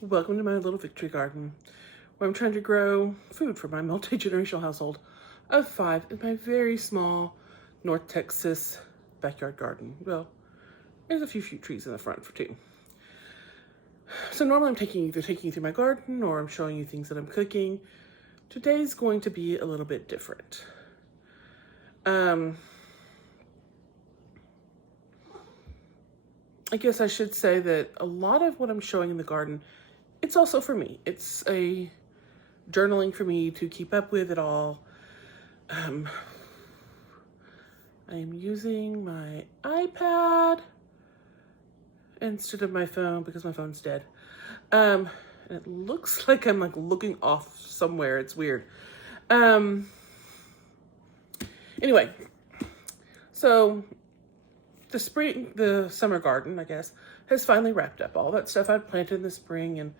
Welcome to my little victory garden, where I'm trying to grow food for my multi-generational household of 5 in my very small North Texas backyard garden. Well, there's a few fruit trees in the front for 2. So normally I'm taking you through my garden, or I'm showing you things that I'm cooking. Today's going to be a little bit different. I guess I should say that a lot of what I'm showing in the garden, it's also for me. It's a journaling for me to keep up with it all. I'm using my iPad instead of my phone because my phone's dead. And it looks like I'm like looking off somewhere. It's weird. Anyway, so the summer garden, I guess, has finally wrapped up. All that stuff I'd planted in the spring and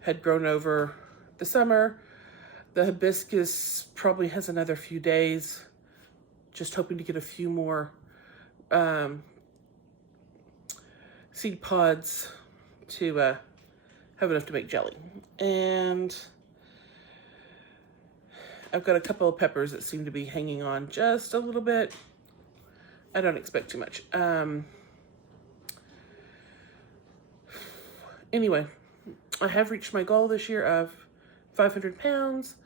had grown over the summer. The hibiscus probably has another few days. Just hoping to get a few more seed pods to have enough to make jelly. And I've got a couple of peppers that seem to be hanging on just a little bit. I don't expect too much. Anyway, I have reached my goal this year of 500 pounds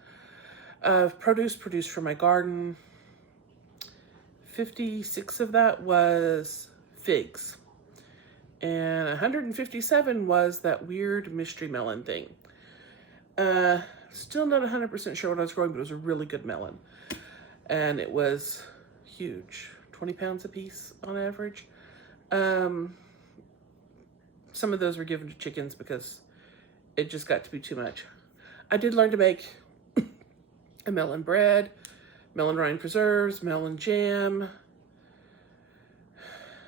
of produce produced from my garden. 56 of that was figs. And 157 was that weird mystery melon thing. Still not 100% sure what I was growing, but it was a really good melon. And it was huge, 20 pounds a piece on average. Some of those were given to chickens because it just got to be too much. I did learn to make a melon bread, melon rind preserves, melon jam.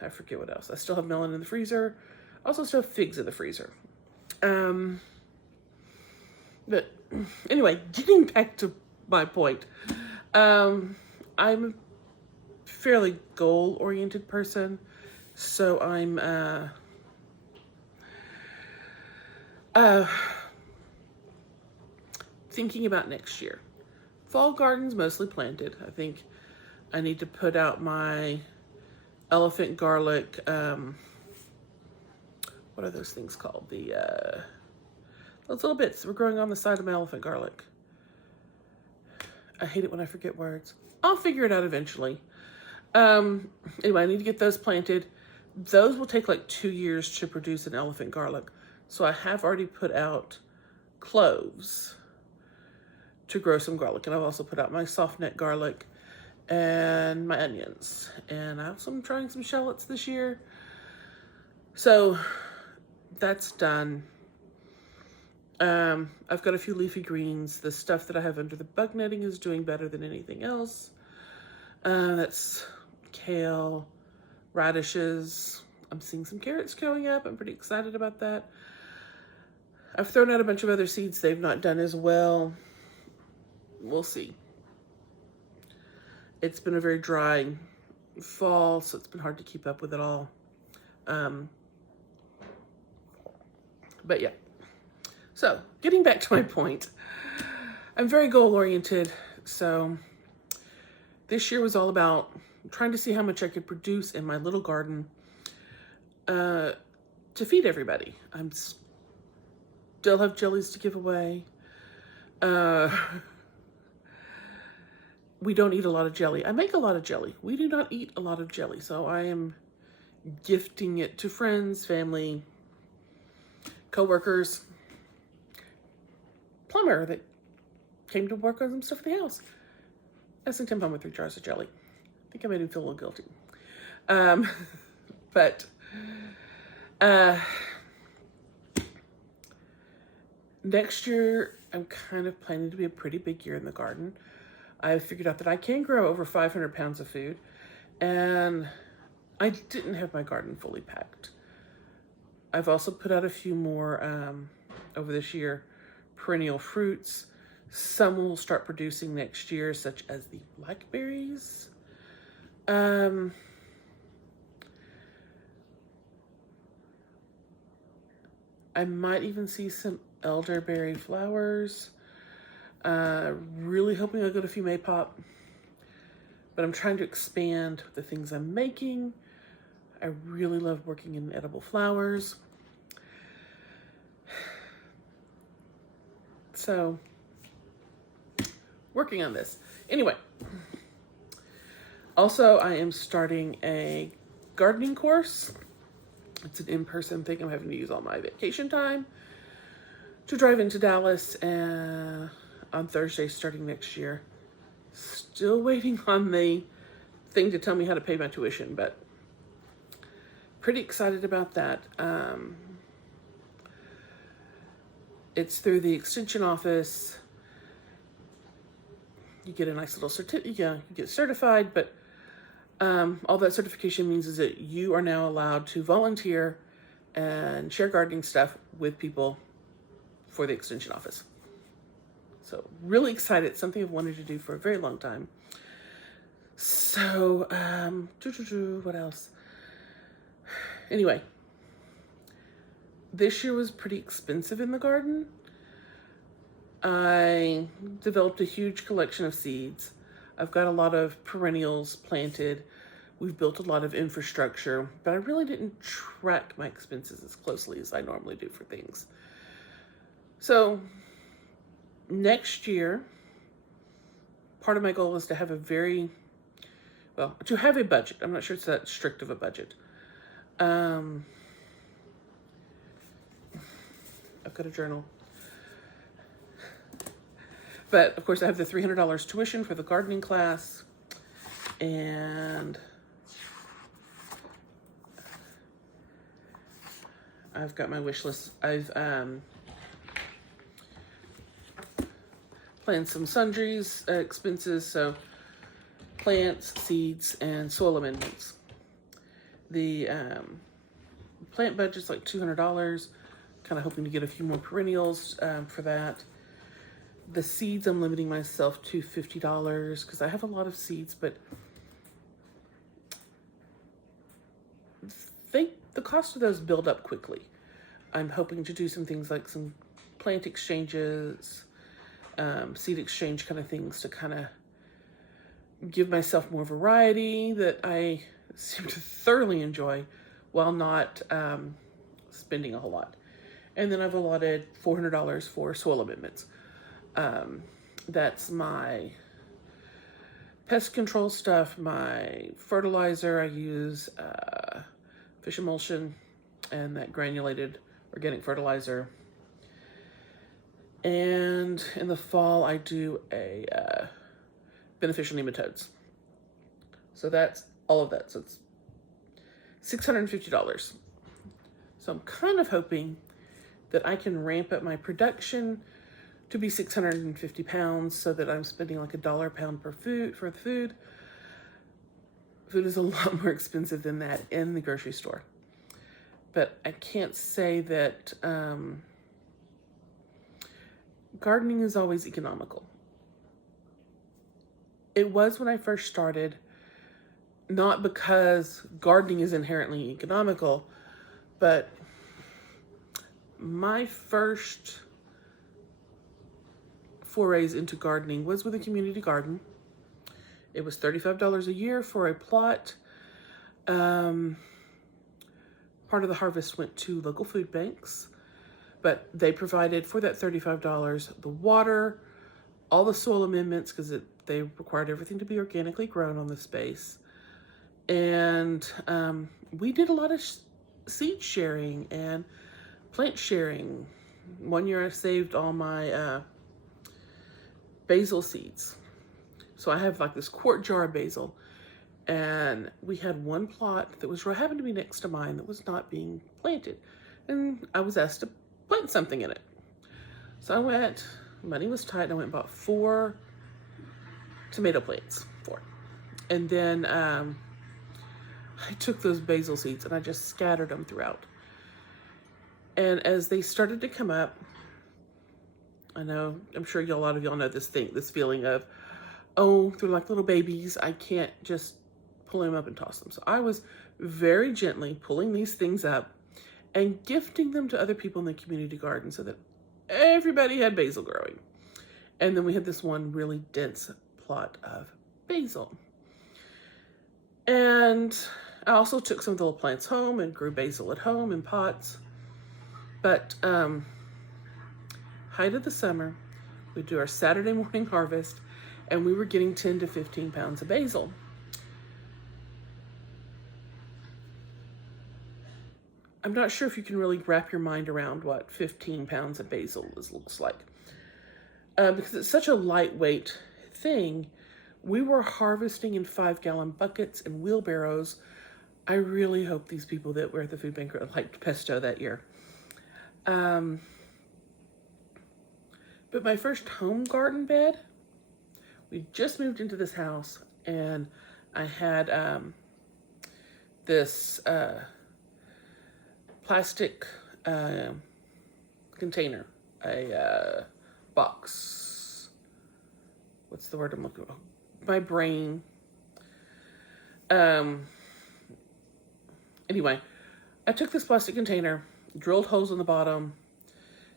I forget what else. I still have melon in the freezer. I also still have figs in the freezer. But anyway, getting back to my point. I'm a fairly goal-oriented person, so I'm thinking about next year. Fall garden's mostly planted. I think I need to put out my elephant garlic, what are those things called? Those little bits that were growing on the side of my elephant garlic. I hate it when I forget words. I'll figure it out eventually. Anyway, I need to get those planted. Those will take like 2 years to produce an elephant garlic. So I have already put out cloves to grow some garlic. And I've also put out my soft neck garlic and my onions. And I also am trying some shallots this year. So that's done. I've got a few leafy greens. The stuff that I have under the bug netting is doing better than anything else. That's kale, radishes. I'm seeing some carrots growing up. I'm pretty excited about that. I've thrown out a bunch of other seeds they've not done as well. We'll see. It's been a very dry fall, so it's been hard to keep up with it all. But yeah. So, getting back to my point, I'm very goal-oriented, so this year was all about trying to see how much I could produce in my little garden to feed everybody. I'm still have jellies to give away. We don't eat a lot of jelly. I make a lot of jelly. We do not eat a lot of jelly, so I am gifting it to friends, family, co-workers, plumber that came to work on some stuff at the house. I sent him home with 3 jars of jelly. I think I made him feel a little guilty. But next year, I'm kind of planning to be a pretty big year in the garden. I figured out that I can grow over 500 pounds of food, and I didn't have my garden fully packed. I've also put out a few more over this year, perennial fruits. Some will start producing next year, such as the blackberries. I might even see some elderberry flowers. Really hoping I'll go to Fume Pop. But I'm trying to expand the things I'm making. I really love working in edible flowers. So, working on this. Anyway, also I am starting a gardening course. It's an in-person thing. I'm having to use all my vacation time to drive into Dallas on Thursday starting next year. Still waiting on the thing to tell me how to pay my tuition, but pretty excited about that. It's through the extension office. You get a nice little certificate, you get certified, but all that certification means is that you are now allowed to volunteer and share gardening stuff with people for the extension office. So really excited, something I've wanted to do for a very long time. So, what else? Anyway, this year was pretty expensive in the garden. I developed a huge collection of seeds. I've got a lot of perennials planted. We've built a lot of infrastructure, but I really didn't track my expenses as closely as I normally do for things. So next year, part of my goal is to have a budget. I'm not sure it's that strict of a budget. I've got a journal. But of course I have the $300 tuition for the gardening class, and I've got my wish list. I've planned some sundries expenses, so plants, seeds, and soil amendments. The plant budget's like $200, kind of hoping to get a few more perennials for that. The seeds, I'm limiting myself to $50 because I have a lot of seeds, but the cost of those build up quickly. I'm hoping to do some things like some plant exchanges, seed exchange kind of things to kind of give myself more variety that I seem to thoroughly enjoy while not spending a whole lot. And then I've allotted $400 for soil amendments. That's my pest control stuff, my fertilizer. I use fish emulsion and that granulated organic fertilizer. And in the fall, I do a beneficial nematodes. So that's all of that. So it's $650. So I'm kind of hoping that I can ramp up my production to be 650 pounds so that I'm spending like $1 a pound for the food. Food is a lot more expensive than that in the grocery store. But I can't say that gardening is always economical. It was when I first started, not because gardening is inherently economical, but my first forays into gardening was with a community garden. It was $35 a year for a plot. Part of the harvest went to local food banks, but they provided for that $35 the water, all the soil amendments, because they required everything to be organically grown on the space. And we did a lot of seed sharing and plant sharing. One year I saved all my basil seeds. So I have like this quart jar of basil, and we had one plot that happened to be next to mine that was not being planted, and I was asked to plant something in it. So I went, money was tight, and I went and bought 4 tomato plants, 4. And then I took those basil seeds and I just scattered them throughout. And as they started to come up, I'm sure a lot of y'all know this feeling of, oh, they're like little babies. I can't just pull them up and toss them. So I was very gently pulling these things up and gifting them to other people in the community garden so that everybody had basil growing. And then we had this one really dense plot of basil. And I also took some of the little plants home and grew basil at home in pots. But height of the summer, we do our Saturday morning harvest, and we were getting 10 to 15 pounds of basil. I'm not sure if you can really wrap your mind around what 15 pounds of basil looks like. Because it's such a lightweight thing. We were harvesting in 5-gallon buckets and wheelbarrows. I really hope these people that were at the food bank liked pesto that year. But my first home garden bed, we just moved into this house, and I had this plastic container, a box. What's the word I'm looking for? My brain. Anyway, I took this plastic container, drilled holes in the bottom,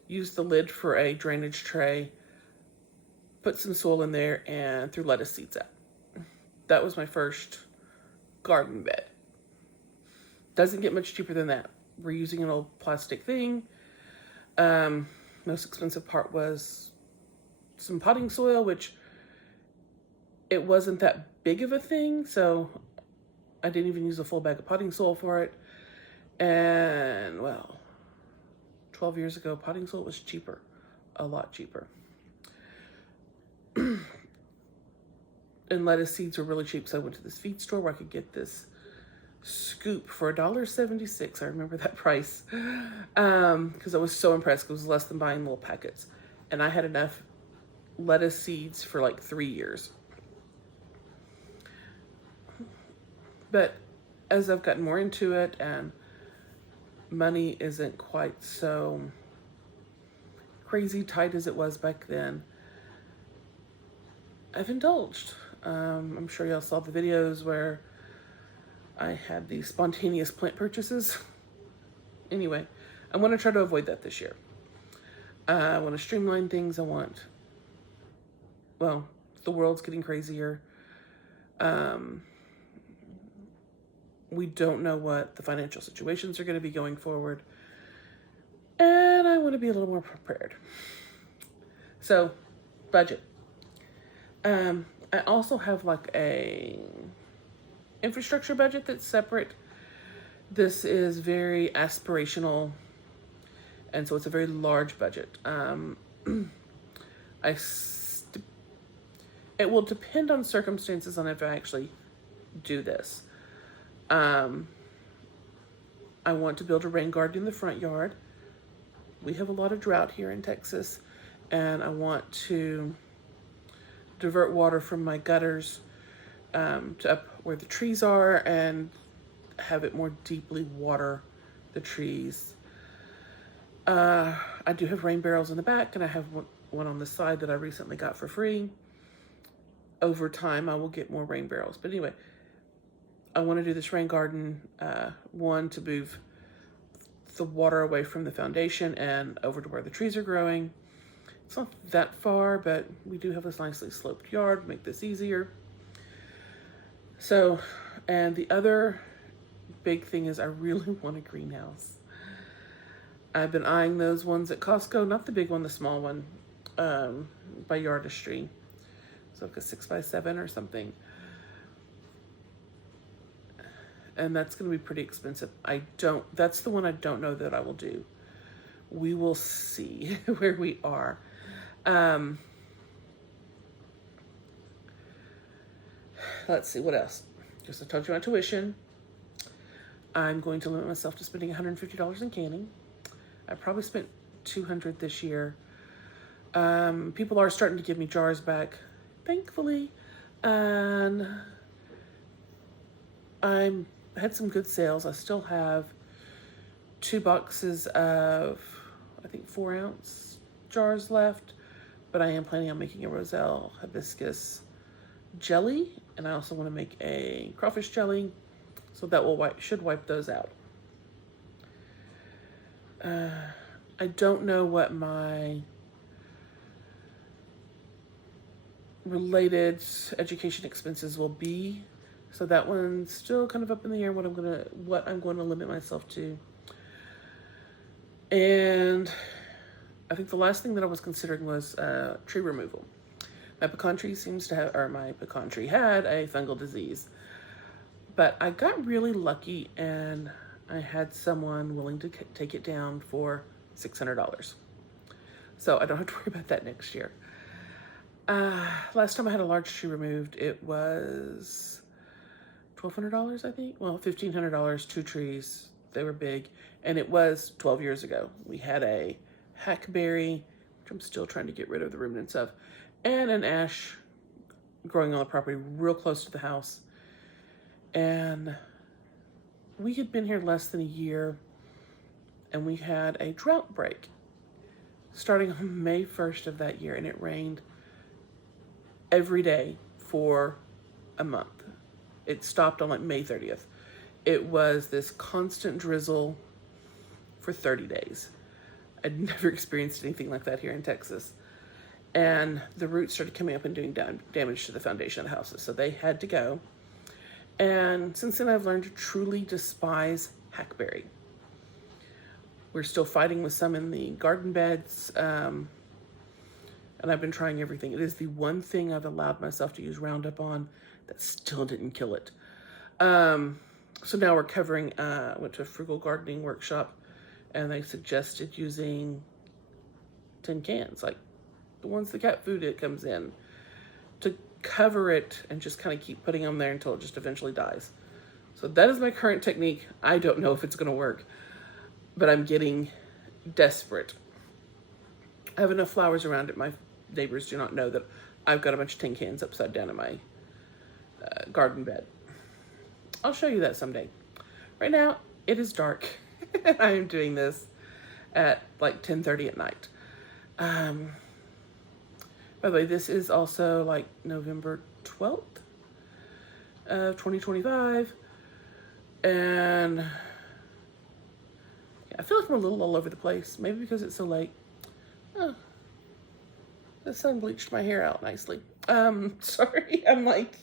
used the lid for a drainage tray, put some soil in there, and threw lettuce seeds out. That was my first garden bed. Doesn't get much cheaper than that. We're using an old plastic thing. Most expensive part was some potting soil, which it wasn't that big of a thing, so I didn't even use a full bag of potting soil for it. And, well, 12 years ago, potting soil was cheaper, a lot cheaper. And lettuce seeds were really cheap, so I went to this feed store where I could get this scoop for $1.76. I remember that price because I was so impressed. It was less than buying little packets. And I had enough lettuce seeds for like 3 years. But as I've gotten more into it and money isn't quite so crazy tight as it was back then, I've indulged. I'm sure y'all saw the videos where I had these spontaneous plant purchases. Anyway, I want to try to avoid that this year. I want to streamline things. Well, the world's getting crazier. We don't know what the financial situations are going to be going forward. And I want to be a little more prepared. So, budget. I also have like a infrastructure budget that's separate. This is very aspirational, and so it's a very large budget. It will depend on circumstances on if I actually do this. I want to build a rain garden in the front yard. We have a lot of drought here in Texas, and I want to divert water from my gutters to up where the trees are and have it more deeply water the trees. I do have rain barrels in the back, and I have one on the side that I recently got for free. Over time, I will get more rain barrels. But anyway, I want to do this rain garden, one, to move the water away from the foundation and over to where the trees are growing. It's not that far, but we do have this nicely sloped yard, make this easier. So, and the other big thing is I really want a greenhouse. I've been eyeing those ones at Costco, not the big one, the small one, by Yardistry. So like a 6x7 or something. And that's going to be pretty expensive. That's the one I don't know that I will do. We will see where we are. Let's see, what else? Just I told you my tuition. I'm going to limit myself to spending $150 in canning. I probably spent $200 this year. People are starting to give me jars back, thankfully. And I had some good sales. I still have 2 boxes of, I think, 4-ounce jars left, but I am planning on making a Roselle hibiscus jelly, and I also want to make a crawfish jelly, so that will should wipe those out. I don't know what my related education expenses will be. So that one's still kind of up in the air what I'm going to limit myself to. And I think the last thing that I was considering was tree removal. My pecan tree had a fungal disease. But I got really lucky and I had someone willing to take it down for $600. So I don't have to worry about that next year. Last time I had a large tree removed, it was $1,200, I think. Well, $1,500, 2 trees. They were big. And it was 12 years ago. We had a hackberry, which I'm still trying to get rid of the remnants of, and an ash growing on the property real close to the house. And we had been here less than a year, and we had a drought break starting on May 1st of that year, and it rained every day for a month. It stopped on like May 30th. It was this constant drizzle for 30 days. I'd never experienced anything like that here in Texas. And the roots started coming up and doing damage to the foundation of the houses, so they had to go. And since then, I've learned to truly despise hackberry. We're still fighting with some in the garden beds, and I've been trying everything. It is the one thing I've allowed myself to use Roundup on that still didn't kill it. So now we're covering, went to a frugal gardening workshop, and they suggested using tin cans, like the ones the cat food it comes in, to cover it and just kind of keep putting them there until it just eventually dies. So that is my current technique. I don't know if it's going to work, but I'm getting desperate. I have enough flowers around it. My neighbors do not know that I've got a bunch of tin cans upside down in my garden bed. I'll show you that someday. Right now, it is dark. I am doing this at like 10:30 at night. By the way, this is also like November 12th of 2025. And I feel like I'm a little all over the place. Maybe because it's so late. Oh, the sun bleached my hair out nicely. Sorry, I'm like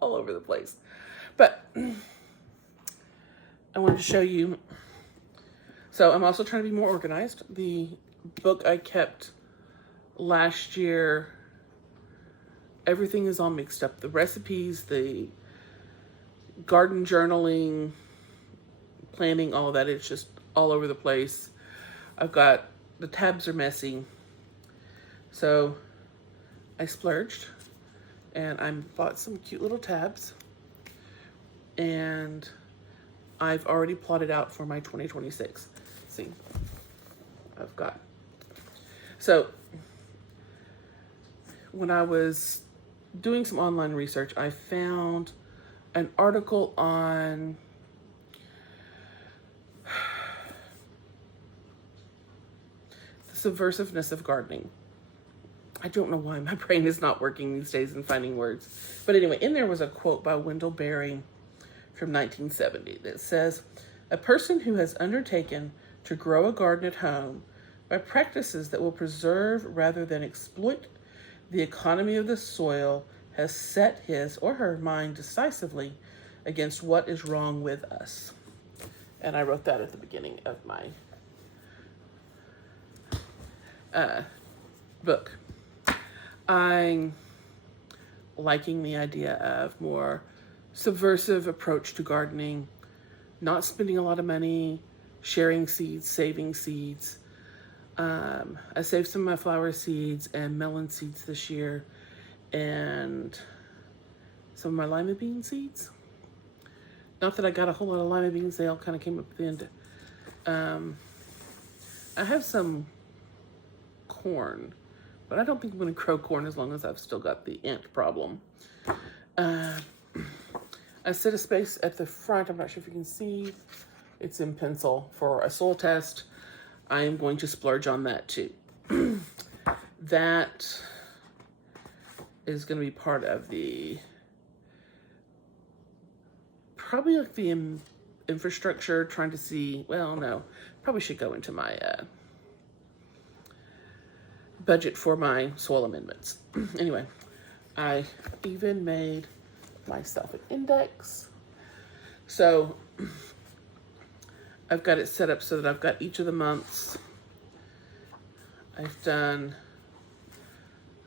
all over the place. But I wanted to show you. So I'm also trying to be more organized. The book I kept last year, everything is all mixed up. The recipes, the garden journaling, planning, all of that. It's just all over the place. The tabs are messy. So I splurged and I bought some cute little tabs. And I've already plotted out for my 2026. See, so when I was doing some online research, I found an article on the subversiveness of gardening. I don't know why my brain is not working these days in finding words. But anyway, in there was a quote by Wendell Berry from 1970 that says, "A person who has undertaken to grow a garden at home by practices that will preserve rather than exploit the economy of the soil has set his or her mind decisively against what is wrong with us." And I wrote that at the beginning of my book. I'm liking the idea of more subversive approach to gardening, not spending a lot of money, sharing seeds, saving seeds. I saved some of my flower seeds and melon seeds this year, and some of my lima bean seeds. Not that I got a whole lot of lima beans, they all kind of came up at the end. I have some corn, but I don't think I'm going to grow corn as long as I've still got the ant problem. I set a space at the front. I'm not sure if you can see. It's in pencil for a soil test. I am going to splurge on that too. That is going to be part of the, probably like the infrastructure, trying to see, well, no, probably should go into my budget for my soil amendments. Anyway, I even made myself an index. So I've got it set up so that I've got each of the months. I've done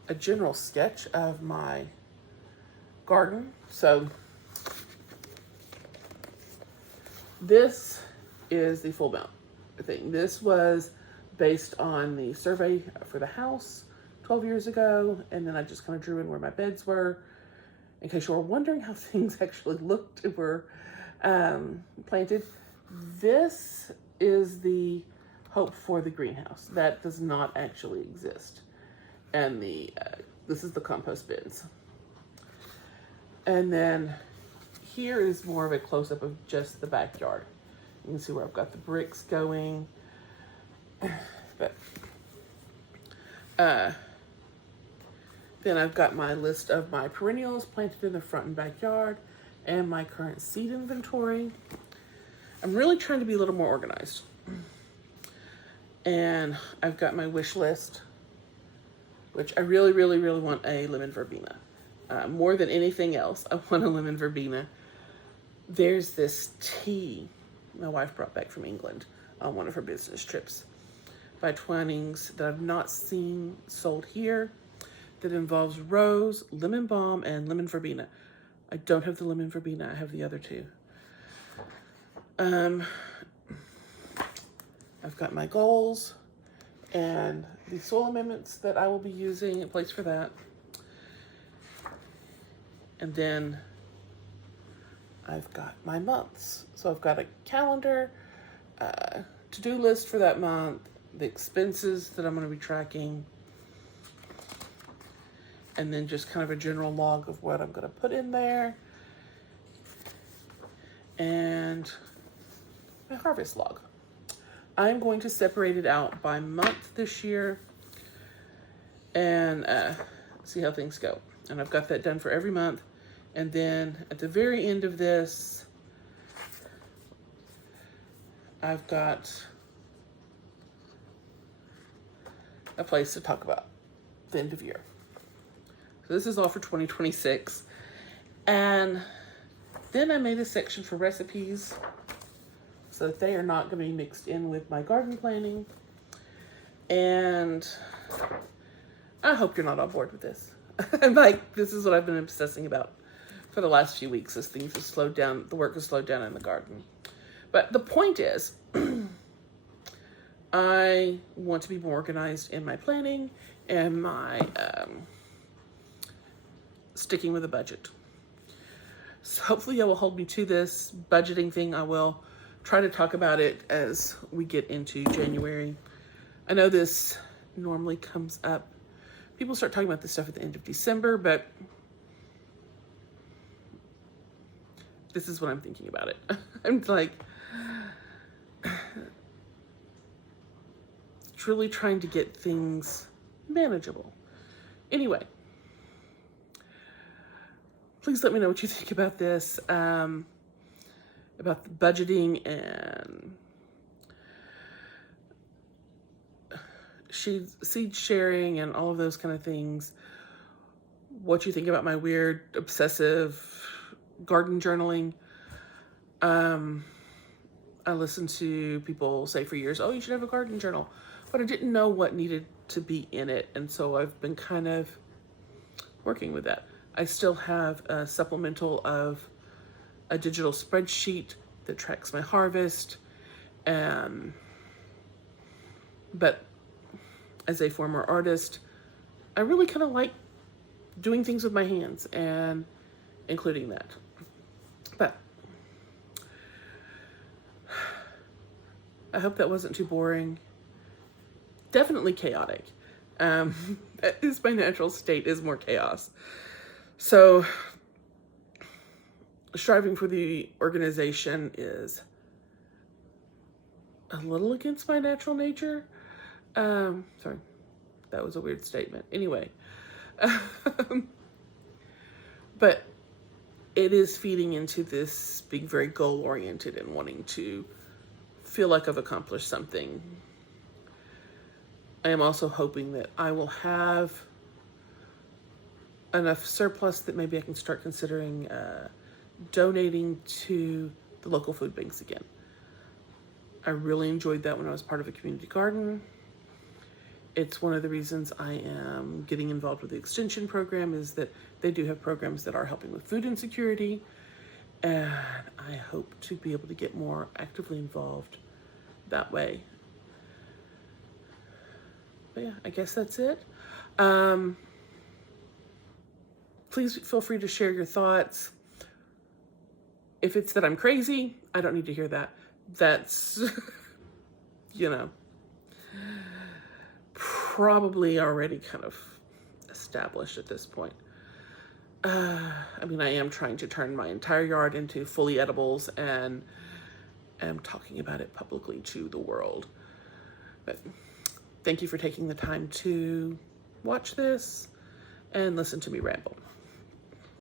a general sketch of my garden. So this is the full mount thing. This was based on the survey for the house 12 years ago, and then I just kind of drew in where my beds were, in case you were wondering how things actually looked and were planted. This is the hope for the greenhouse. That does not actually exist. And this is the compost bins. And then here is more of a close-up of just the backyard. You can see where I've got the bricks going. But then I've got my list of my perennials planted in the front and backyard and my current seed inventory. I'm really trying to be a little more organized. And I've got my wish list, which I really, really, really want a lemon verbena. More than anything else, I want a lemon verbena. There's this tea my wife brought back from England on one of her business trips by Twinings that I've not seen sold here, that involves rose, lemon balm, and lemon verbena. I don't have the lemon verbena, I have the other two. I've got my goals and the soil amendments that I will be using, a place for that. And then I've got my months. So I've got a calendar, to-do list for that month, the expenses that I'm going to be tracking, and then just kind of a general log of what I'm going to put in there, and my harvest log. I'm going to separate it out by month this year and see how things go. And I've got that done for every month. And then at the very end of this, I've got a place to talk about the end of year. So this is all for 2026. And then I made a section for recipes so that they are not going to be mixed in with my garden planning. And I hope you're not on board with this. I'm like, this is what I've been obsessing about for the last few weeks as things have slowed down, the work has slowed down in the garden. But the point is, I want to be more organized in my planning and my sticking with a budget. So hopefully you will hold me to this budgeting thing. I will try to talk about it as we get into January. I know this normally comes up. People start talking about this stuff at the end of December, but this is what I'm thinking about it. I'm like, truly trying to get things manageable. Anyway, please let me know what you think about this, about the budgeting and seed sharing and all of those kind of things. What you think about my weird, obsessive garden journaling. I listened to people say for years, oh, you should have a garden journal. But I didn't know what needed to be in it. And so I've been kind of working with that. I still have a supplemental of a digital spreadsheet that tracks my harvest. But as a former artist, I really kind of like doing things with my hands and including that. But I hope that wasn't too boring. Definitely chaotic. At least my natural state is more chaos. So striving for the organization is a little against my natural nature. Sorry, that was a weird statement. Anyway, but it is feeding into this being very goal-oriented and wanting to feel like I've accomplished something. I am also hoping that I will have enough surplus that maybe I can start considering donating to the local food banks again. I really enjoyed that when I was part of a community garden. It's one of the reasons I am getting involved with the extension program, is that they do have programs that are helping with food insecurity, and I hope to be able to get more actively involved that way. But yeah, I guess that's it. Please feel free to share your thoughts. If it's that I'm crazy, I don't need to hear that. That's, probably already kind of established at this point. I am trying to turn my entire yard into fully edibles and am talking about it publicly to the world. But thank you for taking the time to watch this and listen to me ramble.